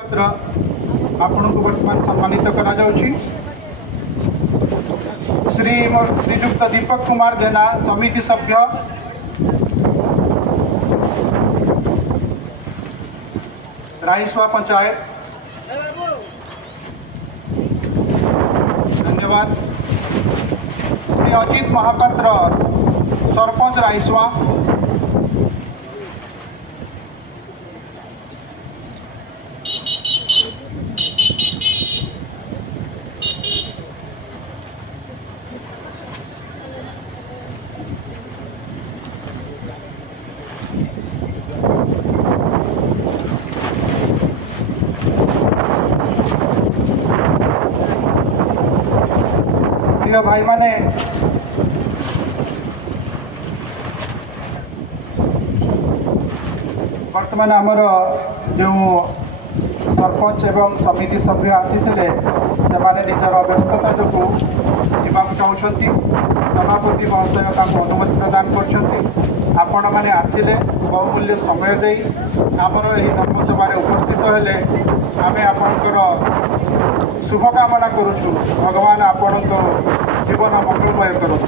आपण को वर्तमान सम्मानित करा जाउछि। श्रीयुक्त दीपक कुमार जेना समिति सभ्य, राइसवा पंचायत। धन्यवाद। श्री अजित महापात्र सरपंच राइसवा। प्रिय भाई माने, वर्तमान आमर जो सरपंच एवं समिति सभ्य आसी से माने निजर व्यस्तता जो चाहते सभापति महाशय अनुमति प्रदान कर आपण मैंने आसिले बहुमूल्य समय दे आमर यही धर्मसभा उपस्थित हेले आमे आपणकर शुभकामना करुछु। भगवान आपण जीवन मंगलमय करूँ।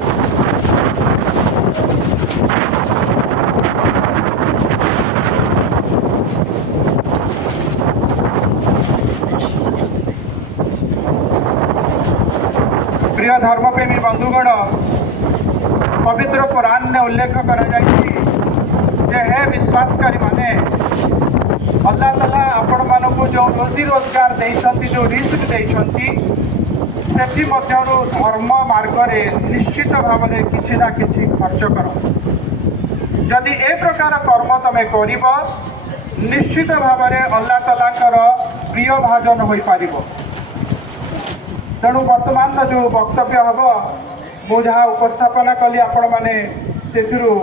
प्रिय धर्मप्रेमी बंधुगण, पवित्र कुरान ने उल्लेख करा हे विश्वासकारी माने अल्लाह ताला आपण मानकु जो रोजी रोजगार देइछंती, जो रिस्क देइछंती, सेठी मध्यरु धर्म मार्ग रे निश्चित भाव में किछि ना किछि खर्च कर। जदि ए प्रकार कर्म तमे करिब निश्चित भाव में अल्लाह तालाकर प्रिय भाजन होई पारिबो। तेणु वर्तमान जो वक्तव्य हम मुझे उपस्थापना कली आपण माने सेथिरु